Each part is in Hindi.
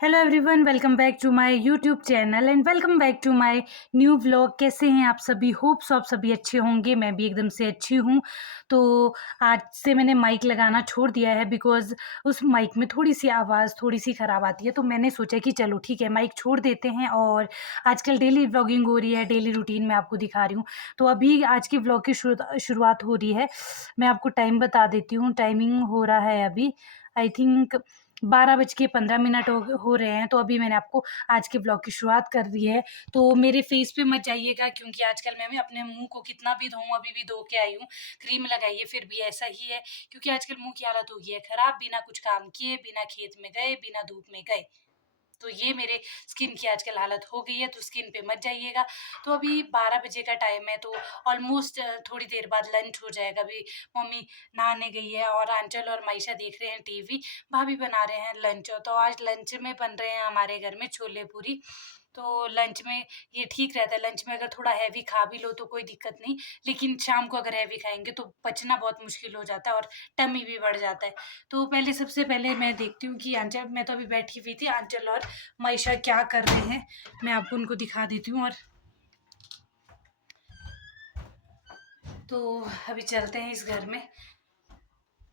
Hello everyone, welcome back to my YouTube channel and welcome back to my new vlog. कैसे हैं आप सभी? होप्स आप सभी अच्छे होंगे। मैं भी एकदम से अच्छी हूँ। तो आज से मैंने माइक लगाना छोड़ दिया है बिकॉज़ उस माइक में थोड़ी सी आवाज़ थोड़ी सी ख़राब आती है। तो मैंने सोचा कि चलो ठीक है, माइक छोड़ देते हैं। और आजकल डेली व्लॉगिंग हो रही है, डेली रूटीन मैं आपको दिखा रही हूँ। तो अभी आज की व्लॉग की शुरुआत हो रही है। मैं आपको टाइम बता देती हूँ। टाइमिंग हो रहा है अभी आई थिंक 12:15 हो रहे हैं। तो अभी मैंने आपको आज के ब्लॉग की शुरुआत कर दी है। तो मेरे फेस पे मत जाइएगा क्योंकि आजकल मैं भी अपने मुंह को कितना भी धोऊं, अभी भी धो के आई हूँ। क्रीम लगाई है फिर भी ऐसा ही है क्योंकि आजकल मुंह की हालत हो गई है खराब, बिना कुछ काम किए, बिना खेत में गए, बिना धूप में गए। तो ये मेरे स्किन की आजकल हालत हो गई है, तो स्किन पे मत जाइएगा। तो अभी 12 बजे का टाइम है, तो ऑलमोस्ट थोड़ी देर बाद लंच हो जाएगा। अभी मम्मी नहाने गई है और आंचल और मायशा देख रहे हैं टीवी। भाभी बना रहे हैं लंच। तो आज लंच में बन रहे हैं हमारे घर में छोले पूरी। तो लंच में ये ठीक रहता है। लंच में अगर थोड़ा हैवी खा भी लो तो कोई दिक्कत नहीं, लेकिन शाम को अगर हैवी खाएंगे तो पचना बहुत मुश्किल हो जाता है और टमी भी बढ़ जाता है। तो पहले सबसे पहले मैं देखती हूँ कि आंचल, मैं तो अभी बैठी हुई थी, आंचल और मायशा क्या कर रहे हैं मैं आपको उनको दिखा देती हूँ। और तो अभी चलते हैं इस घर में।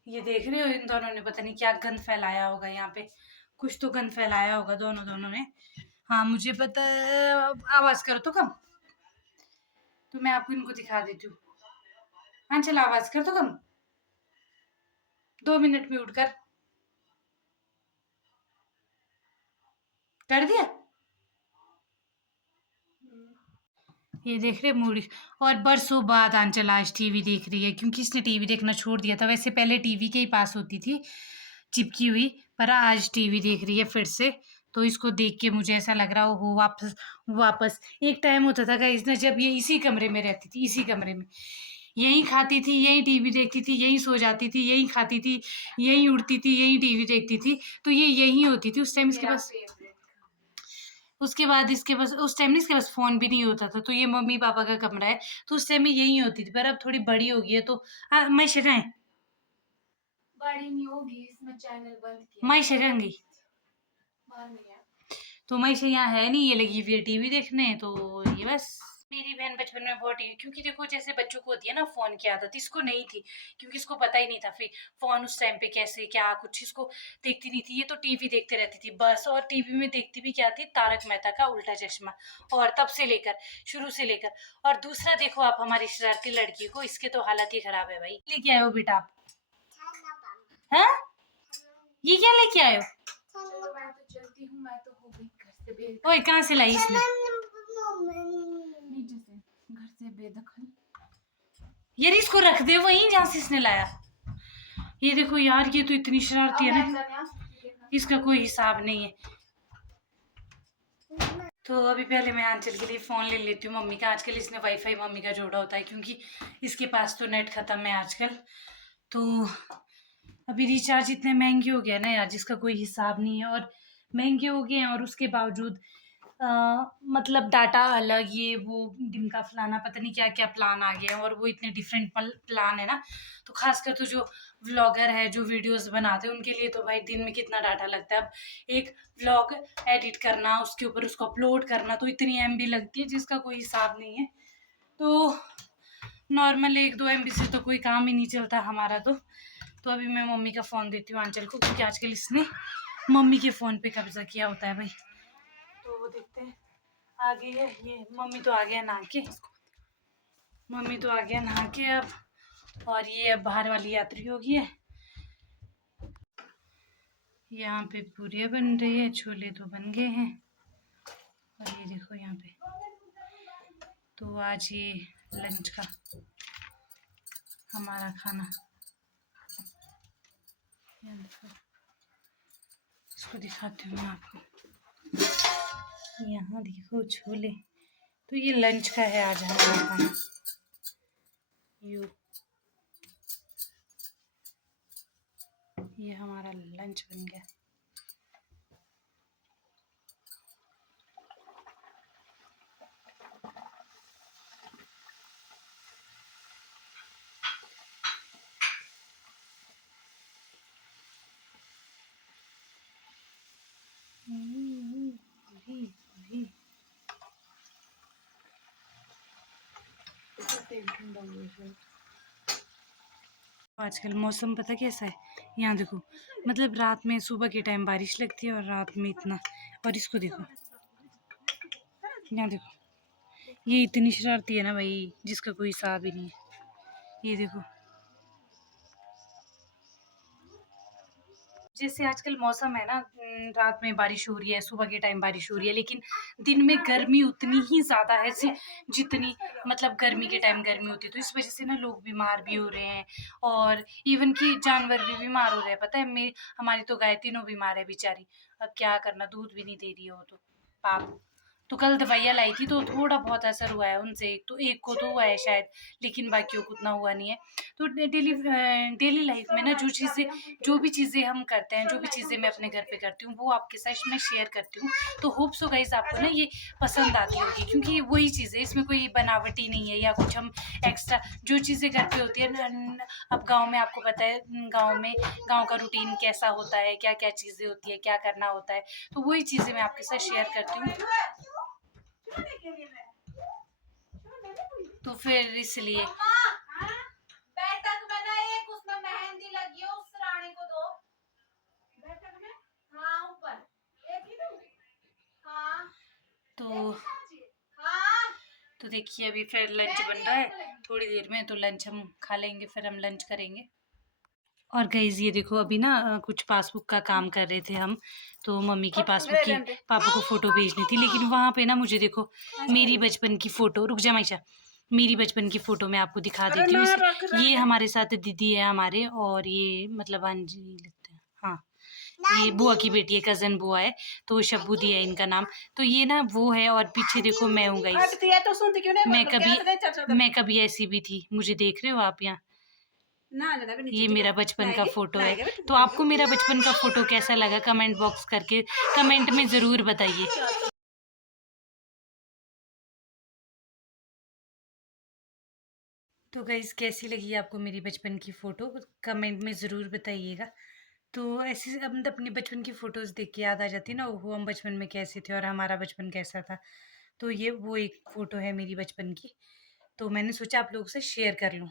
ये देख रहे हो, इन दोनों ने पता नहीं क्या गंद फैलाया होगा यहाँ पे। कुछ तो गंद फैलाया होगा दोनों दोनों ने। हाँ मुझे पता है। आवाज करो तो कम। तो मैं आपको इनको दिखा देती हूँ। आंचल आवाज कर तो कम। 2 मिनट में उठकर कर दिया। ये देख रहे मूडी। और बरसों बाद आंचल आज टीवी देख रही है क्योंकि इसने टीवी देखना छोड़ दिया था। वैसे पहले टीवी के ही पास होती थी चिपकी हुई, पर आज टीवी देख रही है फिर से। तो इसको देख के मुझे ऐसा लग रहा हो वापस वापस एक टाइम होता था गाइस ना, जब ये इसी कमरे में रहती थी, इसी कमरे में यहीं खाती थी, यहीं टीवी देखती थी, यहीं सो जाती थी, यहीं खाती थी, यहीं उड़ती थी, यहीं टीवी देखती थी। तो ये यहीं होती थी उस टाइम। इसके पास उसके बाद इसके पास उस टाइम इसके पास फ़ोन भी नहीं होता था। तो ये मम्मी-पापा का कमरा है, तो उस टाइम में यहीं होती थी। पर अब थोड़ी बड़ी हो गई है तो मायशा कहाँ है? बड़ी नहीं होगी, इसमें चैनल बंद किया मायशा कहाँ गई? बाहर नहीं है। तो मायशा यहाँ है नहीं, ये लगी हुई है टीवी देखने। तो ये बस मेरी बहन बचपन में बहुत टीवी, क्योंकि देखो जैसे बच्चों को होती है ना फ़ोन की आदत, इसको नहीं थी क्योंकि इसको पता ही नहीं था फिर फ़ोन उस टाइम पे कैसे क्या कुछ इसको देखती नहीं थी। ये तो टीवी देखते रहती थी बस। और टीवी में देखती भी क्या थी? तारक मेहता का उल्टा चश्मा। और तब से लेकर, शुरू से लेकर। और दूसरा देखो आप हमारी शरारती लड़की को, इसके तो हालत ही खराब है भाई। लेके आए हो बेटा आप? हाँ, ये क्या लेके आए हो? चलो मैं तो चलती हूँ, मैं तो हो गई घर से ओए बेदखल। कहाँ से लाई इसने? नीचे से घर से बेदखल। यार इसको रख दे वहीं जहाँ से इसने लाया। ये देखो यार, ये तो इतनी शरारती अब है मैं ना, अंदर नहीं आ सकती, देखना इसका कोई हिसाब नहीं है। तो अभी पहले मैं आंचल के लिए फ़ोन ले लेती हूँ मम्मी का। आजकल इसने वाईफाई मम्मी का जोड़ा होता है क्योंकि इसके पास तो नेट ख़त्म है आजकल। तो अभी रिचार्ज इतने महंगे हो गए ना यार, जिसका कोई हिसाब नहीं है। और महंगे हो गए हैं और उसके बावजूद अ, मतलब डाटा अलग, ये वो दिन का फलाना, पता नहीं क्या क्या प्लान आ गया है। और वो इतने डिफरेंट प्लान है ना, तो खासकर तो जो व्लॉगर है, जो वीडियोस बनाते हैं, उनके लिए तो भाई दिन में कितना डाटा लगता है। अब एक व्लॉग एडिट करना, उसके ऊपर उसको अपलोड करना, तो इतनी एमबी लगती है जिसका कोई हिसाब नहीं है। तो नॉर्मल 1-2 MB से तो कोई काम ही नहीं चलता हमारा। तो अभी मैं मम्मी का फ़ोन देती हूँ आंचल को क्योंकि आजकल इसने मम्मी के फ़ोन पे कब्जा किया होता है भाई। तो वो देखते हैं। आ गई है ये, मम्मी तो आ गया नहा के, मम्मी तो आ गया नहा के अब। और ये अब बाहर वाली यात्री होगी है। यहाँ पे पूरियाँ बन रही है, छोले तो बन गए हैं। और ये देखो यहाँ पे, तो आज ये लंच का हमारा खाना। ये देखो, इसको दिखाती हूँ मैं आपको। यहाँ देखो छोले। तो ये लंच का है आज हमारा खाना। ये हमारा लंच बन गया। आजकल मौसम पता कैसा है, यहाँ देखो, मतलब रात में सुबह के टाइम बारिश लगती है और रात में इतना, और इसको देखो, यहाँ देखो, ये इतनी शरारती है ना भाई, जिसका कोई हिसाब ही नहीं है। ये देखो, जैसे आजकल मौसम है ना, रात में बारिश हो रही है, सुबह के टाइम बारिश हो रही है, लेकिन दिन में गर्मी उतनी ही ज़्यादा है जितनी मतलब गर्मी के टाइम गर्मी होती है। तो इस वजह से ना लोग बीमार भी हो रहे हैं, और इवन कि जानवर भी बीमार हो रहे हैं। पता है, हमारी तो गाय तीनों बीमार है बेचारी। अब क्या करना, दूध भी नहीं दे रही है वो तो, पाप। तो कल दवाइयाँ लाई थी तो थोड़ा बहुत असर हुआ है उनसे, तो एक को तो हुआ है शायद, लेकिन बाकियों को उतना हुआ नहीं है। तो डेली लाइफ में ना जो भी चीज़ें हम करते हैं, जो भी चीज़ें मैं अपने घर पे करती हूँ, वो आपके साथ मैं शेयर करती हूँ। तो होप सो गाइस आपको ना ये पसंद आती होगी, क्योंकि वही चीज़ें, इसमें कोई बनावटी नहीं है या कुछ हम एक्स्ट्रा, जो चीज़ें घर पे होती है अब गाँव में आपको पता है, गाँव का रूटीन कैसा होता है, क्या क्या चीज़ें होती है, क्या करना होता है, तो वही चीज़ें मैं आपके साथ शेयर करती हूँ। तो फिर इसलिए बैठक में ना एक उसमें मेहंदी लगी है, उस रानी को दो। बैठक में, हाँ ऊपर एक ही दूँ। हाँ तो हाँ तो देखिए, अभी फिर लंच बन रहा है थोड़ी देर में, तो लंच हम खा लेंगे, फिर हम लंच करेंगे। और गाइस ये देखो, अभी ना कुछ पासबुक का काम कर रहे थे हम, तो मम्मी की पासबुक की पापा को फ़ोटो भेजनी थी, लेकिन वहाँ पे ना मुझे देखो मेरी बचपन की फ़ोटो, रुक जा माइशा, मेरी बचपन की फ़ोटो मैं आपको दिखा देती हूँ। ये हमारे साथ दीदी है हमारे, और ये मतलब अंजलि लगता है, हाँ, ये बुआ की बेटी है, कज़न बुआ है, तो शब्बू दी है इनका नाम। तो ये ना वो है, और पीछे देखो मैं हूँ गाइस। मैं कभी ऐसी भी थी, मुझे देख रहे हो आप यहाँ, ये मेरा बचपन का फ़ोटो है। तो आपको मेरा बचपन का फ़ोटो कैसा लगा, कमेंट बॉक्स करके कमेंट में ज़रूर बताइए। तो गाइस कैसी लगी आपको मेरी बचपन की फ़ोटो, कमेंट में ज़रूर बताइएगा। तो ऐसे अब मतलब अपने बचपन की फ़ोटोज़ देख के याद आ जाती है ना, वो हम बचपन में कैसे थे और हमारा बचपन कैसा था। तो ये वो एक फ़ोटो है मेरी बचपन की, तो मैंने सोचा आप लोगों से शेयर कर लूँ।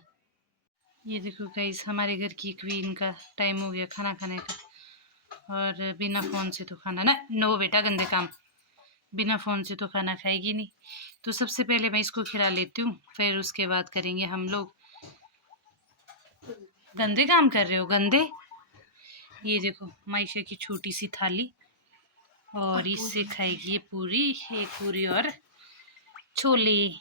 ये देखो गाइस, हमारे घर की क्वीन का टाइम हो गया खाना खाने का, और बिना फ़ोन से तो खाना ना, नो बेटा गंदे काम, बिना फ़ोन से तो खाना खाएगी नहीं। तो सबसे पहले मैं इसको खिला लेती हूँ, फिर उसके बाद करेंगे हम लोग। गंदे काम कर रहे हो, गंदे। ये देखो मायशा की छोटी सी थाली, और इससे खाएगी ये पूरी, एक पूरी और छोले।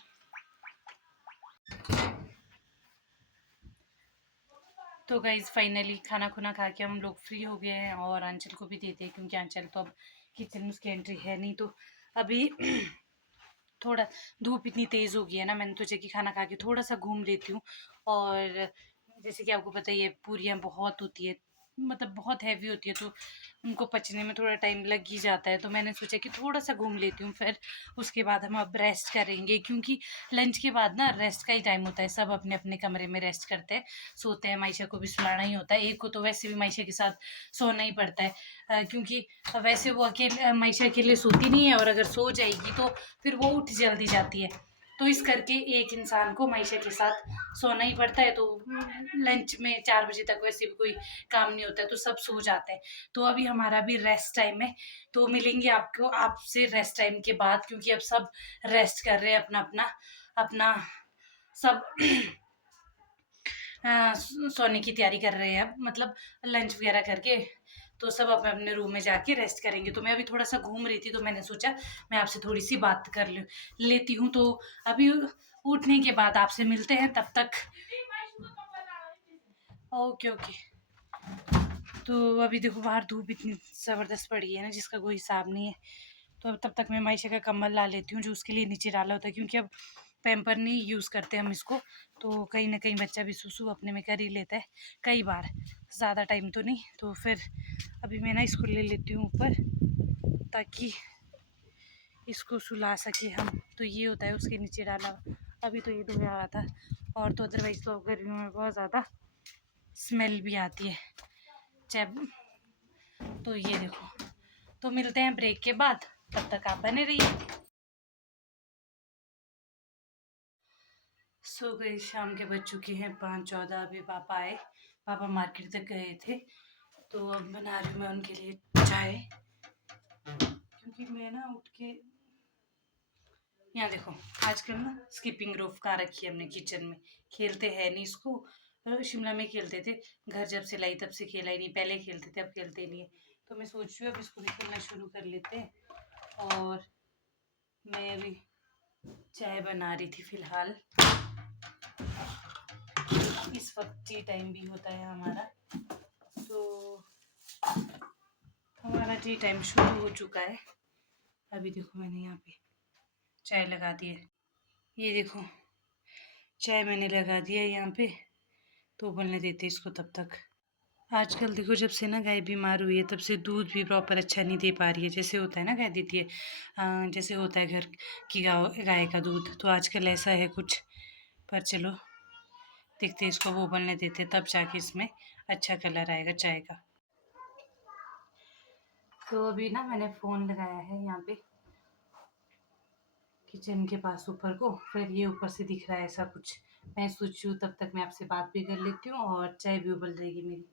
तो गाइज फाइनली खाना खुना खा के हम लोग फ्री हो गए हैं, और आंचल को भी देते हैं, क्योंकि आंचल तो अब किचन में उसकी एंट्री है नहीं। तो अभी थोड़ा धूप इतनी तेज़ हो गई है ना, मैंने सोचा कि खाना खा के थोड़ा सा घूम लेती हूँ। और जैसे कि आपको पता ही है, पूरियाँ बहुत होती है, मतलब बहुत हैवी होती है, तो उनको पचने में थोड़ा टाइम लग ही जाता है। तो मैंने सोचा कि थोड़ा सा घूम लेती हूँ, फिर उसके बाद हम अब रेस्ट करेंगे, क्योंकि लंच के बाद ना रेस्ट का ही टाइम होता है, सब अपने अपने कमरे में रेस्ट करते हैं, सोते हैं। मायशा को भी सुलाना ही होता है, एक को तो वैसे भी मायशा के साथ सोना ही पड़ता है, क्योंकि वैसे वो अकेले, मायशा अकेले सोती नहीं है, और अगर सो जाएगी तो फिर वो उठ जल्दी जाती है। तो इस करके एक इंसान को मायशा के साथ सोना ही पड़ता है। तो लंच में 4 बजे तक वैसे भी कोई काम नहीं होता है, तो सब सो जाते हैं। तो अभी हमारा भी रेस्ट टाइम है, तो मिलेंगे आपको आपसे रेस्ट टाइम के बाद, क्योंकि अब सब रेस्ट कर रहे हैं अपना अपना अपना सब सोने की तैयारी कर रहे हैं, अब मतलब लंच वगैरह करके, तो सब अपने अपने रूम में जाके रेस्ट करेंगे। तो मैं अभी थोड़ा सा घूम रही थी, तो मैंने सोचा मैं आपसे थोड़ी सी बात कर लेती हूँ। तो अभी उठने के बाद आपसे मिलते हैं, तब तक ओके ओके। तो अभी देखो बाहर धूप इतनी ज़बरदस्त पड़ी है ना, जिसका कोई हिसाब नहीं है। तो अब तब तक मैं मायशा का कम्बल ला लेती हूँ, जो उसके लिए नीचे डाला होता है, क्योंकि अब पैम्पर नहीं यूज़ करते हम इसको, तो कहीं ना कहीं बच्चा भी सुसु अपने में कर ही लेता है कई बार, ज़्यादा टाइम तो नहीं। तो फिर अभी मैं ना इसको ले लेती हूँ ऊपर, ताकि इसको सुला सके हम। तो ये होता है उसके नीचे डाला, अभी तो ये धोया हुआ था, और तो अदरवाइज़ तो गर्मियों में बहुत ज़्यादा स्मेल भी आती है जब। तो ये देखो, तो मिलते हैं ब्रेक के बाद, तब तक आप बने रहिए। सो गई, शाम के बज चुके हैं 5:14। अभी पापा आए, पापा मार्केट तक गए थे, तो अब बना रही हूँ मैं उनके लिए चाय। क्योंकि मैं ना उठ के यहाँ देखो, आजकल ना स्किपिंग रोप का रखी है हमने किचन में, खेलते हैं नहीं इसको। शिमला में खेलते थे, घर जब से लाई तब से खेला ही नहीं, पहले खेलते थे अब खेलते नहीं है। तो मैं सोच रही हूँ अब इसको भी खेलना शुरू कर लेते हैं। और मैं अभी चाय बना रही थी फिलहाल, इस वक्त टी टाइम भी होता है हमारा, तो हमारा टी टाइम शुरू हो चुका है। अभी देखो मैंने यहाँ पे चाय लगा दी है, ये देखो चाय मैंने लगा दिया है यहाँ पे, तो उबलने देते इसको तब तक। आजकल देखो जब से ना गाय बीमार हुई है तब से दूध भी प्रॉपर अच्छा नहीं दे पा रही है, जैसे होता है ना गाय देती है जैसे होता है घर की गाय का दूध, तो आजकल ऐसा है कुछ। पर चलो देखते इसको, वो उबलने देते तब जाके इसमें अच्छा कलर आएगा चाय का। तो अभी ना मैंने फ़ोन लगाया है यहाँ पे किचन के पास ऊपर को, फिर ये ऊपर से दिख रहा है ऐसा कुछ। मैं सोची हूँ तब तक मैं आपसे बात भी कर लेती हूँ और चाय भी उबल रहेगी मेरी,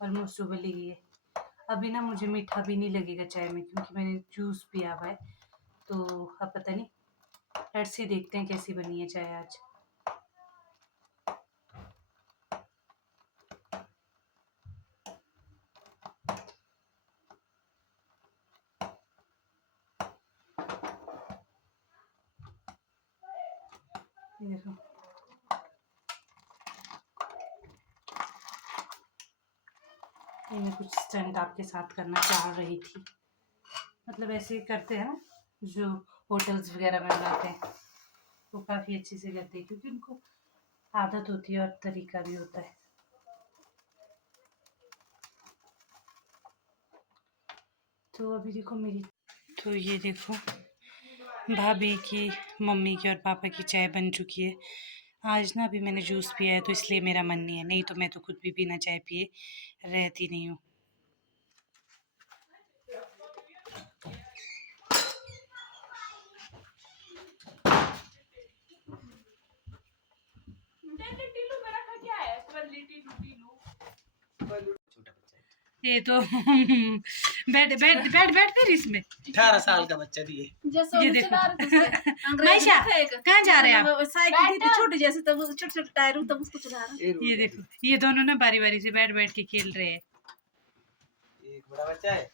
ऑलमोस्ट उबल ही गई है। अभी ना मुझे मीठा भी नहीं लगेगा चाय में, क्योंकि मैंने जूस पिया हुआ है, तो अब पता नहीं, लेट्स सी देखते हैं कैसी बनी है चाय आज। ये देखो, ये मैं कुछ स्टंट आपके साथ करना चाह रही थी, मतलब ऐसे करते हैं ना जो होटल्स वगैरह में बनाते हैं, वो काफ़ी अच्छे से करते हैं क्योंकि उनको आदत होती है और तरीका भी होता है। तो अभी देखो मेरी, तो ये देखो भाभी की, मम्मी की और पापा की चाय बन चुकी है। आज ना अभी मैंने जूस पिया है तो इसलिए मेरा मन नहीं है, नहीं तो मैं तो खुद भी बिना चाय पिए रहती नहीं हूँ। ये तो बैठ बैठ बैठ बैठ फिर इसमें 18 साल का बच्चा दिए। ये देखो माइशा कहाँ जा रहे हैं आप? साइकिल थी छोटे जैसे तब छोटे छोटे टायर तब उसको चला रहा। ये देखो ये दोनों ना बारी बारी से बैठ बैठ के खेल रहे हैं। एक बड़ा बच्चा है,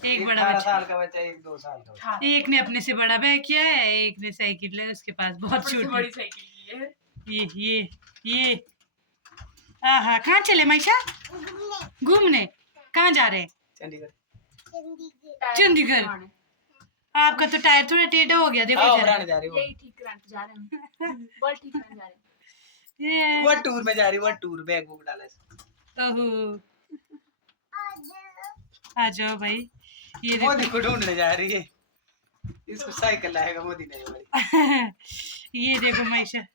एक बड़ा 18 बच्चा, साल का बच्चा, एक 2 साल का बच्चा। एक ने अपने से बड़ा बैग किया है, एक ने साइकिल है उसके पास बहुत छोटी बड़ी साइकिल है। ये आहा, कहाँ चले माइशा? घूमने। कहाँ जा रहे हैं? चंडीगढ़। चंडीगढ़। आपका तो टायर थोड़ा टेढ़ा हो गया, देखो आओ इधर। बनाने जा रही यही ठीक कराने जा रहे हैं। बॉल ठीक कराने जा रहे हैं। ये वो टूर में जा रही, वो टूर बैग बुक डाला है। ओहो, आ जाओ भाई। ये मोदी देखो को ढूंढने जा रही है, इसको साइकिल लाएगा मोदी ने हमारी। ये देखो माइशा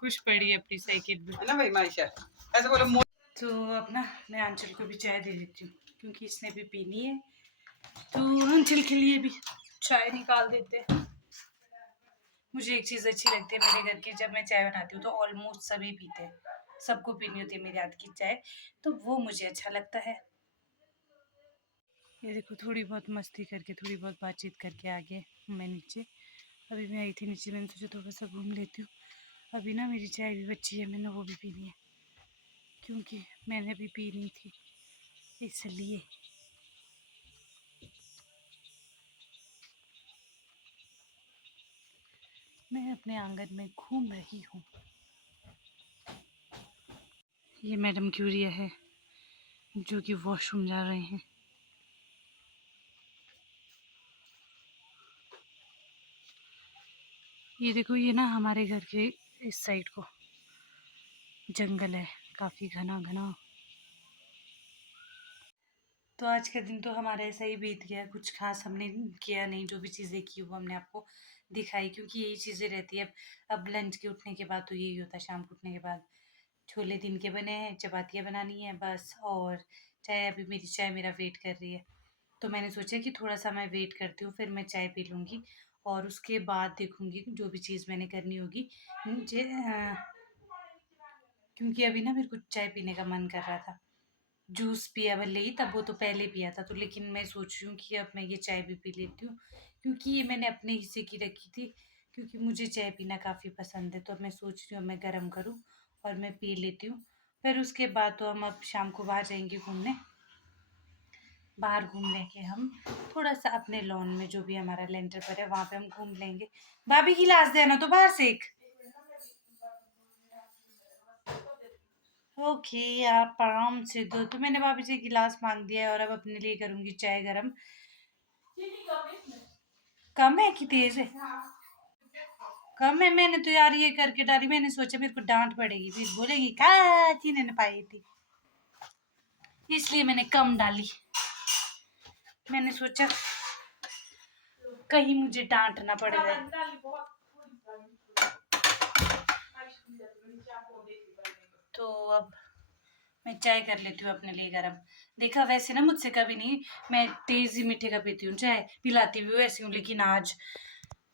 खुश पड़ी है अपनी साइकिल पे। है ना भाई माइशा, ऐसे बोलो मोदी। तो अब ना मैं आंचल को भी चाय दे देती हूँ क्योंकि इसने भी पीनी है, तो आंचल के लिए भी चाय निकाल देते हैं। मुझे एक चीज़ अच्छी लगती है मेरे घर की, जब मैं चाय बनाती हूँ तो ऑलमोस्ट सभी पीते हैं, सबको पीनी होती है मेरे हाथ की चाय, तो वो मुझे अच्छा लगता है। ये देखो थोड़ी बहुत मस्ती करके, थोड़ी बहुत बातचीत करके आ गए मैं नीचे। अभी मैं आई थी नीचे, मैंने सोचा थोड़ा सा घूम लेती हूँ। अभी ना मेरी चाय भी बची है, मैंने वो भी पीनी है क्योंकि मैंने भी पी नहीं थी, इसलिए। मैं अपने आंगन में घूम रही हूँ। ये मैडम क्यूरिया है जो कि वॉशरूम जा रहे हैं। ये देखो ये ना हमारे घर के इस साइड को जंगल है, काफ़ी घना घना। तो आज का दिन तो हमारा ऐसा ही बीत गया, कुछ खास हमने किया नहीं, जो भी चीज़ें की वो हमने आपको दिखाई, क्योंकि यही चीज़ें रहती है। अब लंच के उठने के बाद तो यही होता है, शाम को उठने के बाद छोले दिन के बने हैं, चपातियाँ बनानी है बस, और चाय, अभी मेरी चाय मेरा वेट कर रही है। तो मैंने सोचा कि थोड़ा सा मैं वेट करती हूँ, फिर मैं चाय पी लूँगी और उसके बाद देखूँगी जो भी चीज़ मैंने करनी होगी। मुझे क्योंकि अभी ना मेरे को चाय पीने का मन कर रहा था। जूस पिया भले ही, तब वो तो पहले पिया था, तो लेकिन मैं सोच रही हूँ कि अब मैं ये चाय भी पी लेती हूँ, क्योंकि ये मैंने अपने हिस्से की रखी थी, क्योंकि मुझे चाय पीना काफ़ी पसंद है। तो अब मैं सोच रही हूँ अब मैं गर्म करूँ और मैं पी लेती हूँ। फिर उसके बाद तो हम अब शाम को बाहर जाएंगे घूमने। बाहर घूम लेंगे हम थोड़ा सा अपने लॉन में, जो भी हमारा लेंटर पर है वहाँ पे हम घूम लेंगे। भाभी गिलास देना तो बाहर से एक। ओके, आप आराम से दो। तो मैंने भाभी से गिलास मांग दिया है और अब अपने लिए करूंगी चाय गरम। कम है कि तेज है? कम है। मैंने तो यार ये करके डाली, मैंने सोचा मेरे को डांट पड़ेगी, फिर बोलेगी का चीनी ने पाई थी, इसलिए मैंने कम डाली। मैंने सोचा कहीं मुझे डांट ना पड़ जाए। तो अब मैं चाय कर लेती हूँ अपने लिए गरम। देखा, वैसे ना मुझसे कभी नहीं मैं तेज ही मीठे का पीती हूँ, चाय पिलाती भी वैसी हूँ, लेकिन आज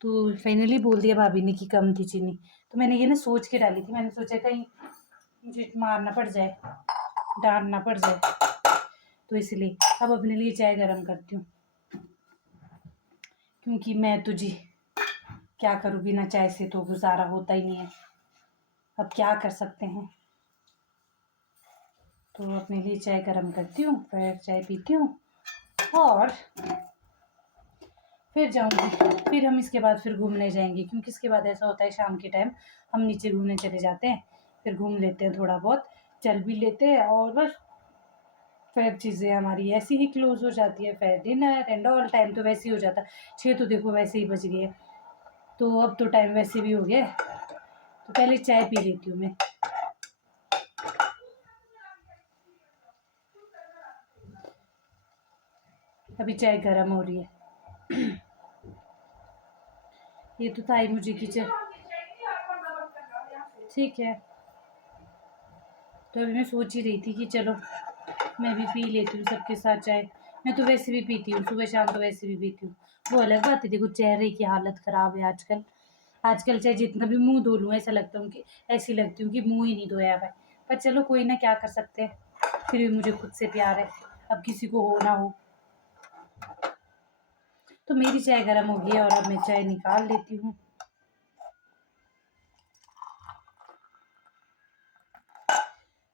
तो फाइनली बोल दिया भाभी ने कि कम थी चीनी। तो मैंने ये ना सोच के डाली थी, मैंने सोचा कहीं मुझे मारना पड़ जाए, डांटना पड़ जाए, तो इसलिए अब अपने लिए चाय गरम करती हूँ। क्योंकि मैं तो जी क्या करूँ, बिना चाय से तो गुजारा होता ही नहीं है। अब क्या कर सकते हैं। तो अपने लिए चाय गरम करती हूँ, फिर चाय पीती हूँ और फिर जाऊँगी। फिर हम इसके बाद फिर घूमने जाएंगे, क्योंकि इसके बाद ऐसा होता है शाम के टाइम हम नीचे घूमने चले जाते हैं, फिर घूम लेते हैं, थोड़ा बहुत चल भी लेते हैं, और बस फिर चीज़ें हमारी ऐसी ही क्लोज हो जाती है। फिर डिनर एंड ऑल, टाइम तो वैसे ही हो जाता। 6 तो देखो वैसे ही बज गए, तो अब तो टाइम वैसे भी हो गया है। तो पहले चाय पी लेती हूँ मैं। अभी चाय गर्म हो रही है। ये तो ताई मुझे किचन, ठीक है। तो अभी मैं सोच ही रही थी कि चलो मैं भी पी लेती हूँ सबके साथ चाय। मैं तो वैसे भी पीती हूँ, सुबह शाम तो वैसे भी पीती हूँ। वो अलग बात है, देखो चेहरे की हालत ख़राब है आजकल। आजकल चाहे जितना भी मुंह धो लूँ, ऐसा लगता हूँ कि ऐसी लगती हूँ कि मुंह ही नहीं धोया है। पर चलो कोई ना, क्या कर सकते हैं। फिर भी मुझे खुद से प्यार है, अब किसी को हो ना हो। तो मेरी चाय गर्म हो गई है और अब मैं चाय निकाल लेती हूँ।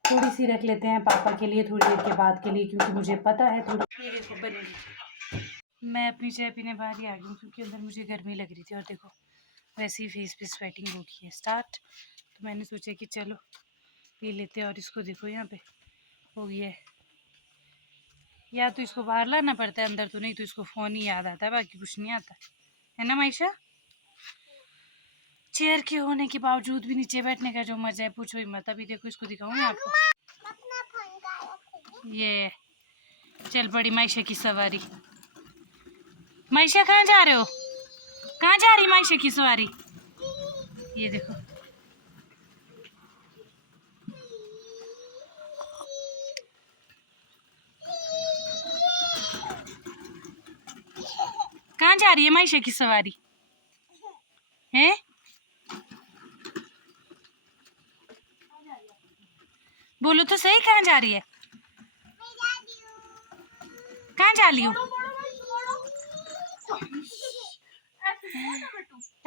थोड़ी सी रख लेते हैं पापा के लिए थोड़ी देर के बाद के लिए, क्योंकि मुझे पता है थोड़ी। ये देखो बन गई। मैं अपनी चाय पीने बाहर ही आ गई हूँ, क्योंकि अंदर मुझे गर्मी लग रही थी, और देखो वैसे ही फेस पे स्वेटिंग हो गई है स्टार्ट। तो मैंने सोचा कि चलो पी लेते हैं। और इसको देखो यहाँ पे हो गया है। या तो इसको बाहर लाना पड़ता है अंदर, तो नहीं तो इसको फ़ोन ही याद आता है, बाकी कुछ नहीं आता है ना मायशा। चेयर के होने के बावजूद भी नीचे बैठने का जो मजा है पूछो ही मत। अभी देखो इसको दिखाऊंगी आपको, ये चल पड़ी मायशा की सवारी। मायशा कहाँ जा रहे हो? कहाँ जा रही मायशा की सवारी? ये देखो, कहाँ जा रही है मायशा की सवारी है? बोलो तो सही, कहाँ जा रही है? कहाँ जा रही हो?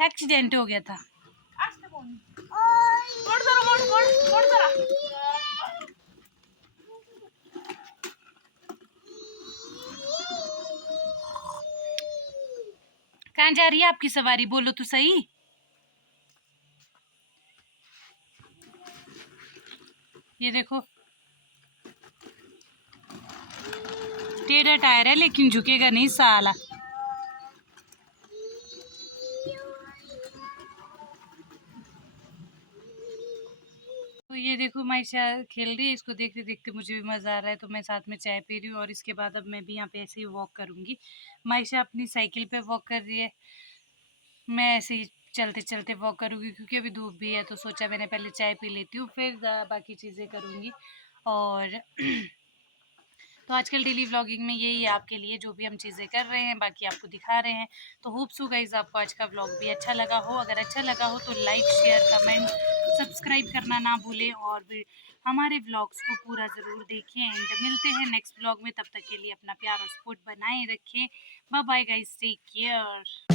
एक्सीडेंट हो गया था। कहाँ जा रही है आपकी सवारी, बोलो तो सही। ये देखो टेढ़ा टायर है, लेकिन झुकेगा नहीं साला। तो ये देखो मायशा खेल रही है, इसको देखते देखते मुझे भी मज़ा आ रहा है, तो मैं साथ में चाय पी रही हूँ। और इसके बाद अब मैं भी यहाँ पे ऐसे ही वॉक करूँगी। मायशा अपनी साइकिल पे वॉक कर रही है, मैं ऐसे ही चलते चलते वॉक करूँगी, क्योंकि अभी धूप भी है, तो सोचा मैंने पहले चाय पी लेती हूँ, फिर बाकी चीज़ें करूँगी। और तो आजकल डेली व्लॉगिंग में यही है आपके लिए, जो भी हम चीज़ें कर रहे हैं बाकी आपको दिखा रहे हैं। तो होप सो गाइस आपको आज का व्लॉग भी अच्छा लगा हो। अगर अच्छा लगा हो तो लाइक, शेयर, कमेंट, सब्सक्राइब करना ना भूलें और भी हमारे व्लॉग्स को पूरा ज़रूर देखें। एंड मिलते हैं नेक्स्ट व्लॉग में, तब तक के लिए अपना प्यार और सपोर्ट बनाए रखें। Bye bye guys, take care.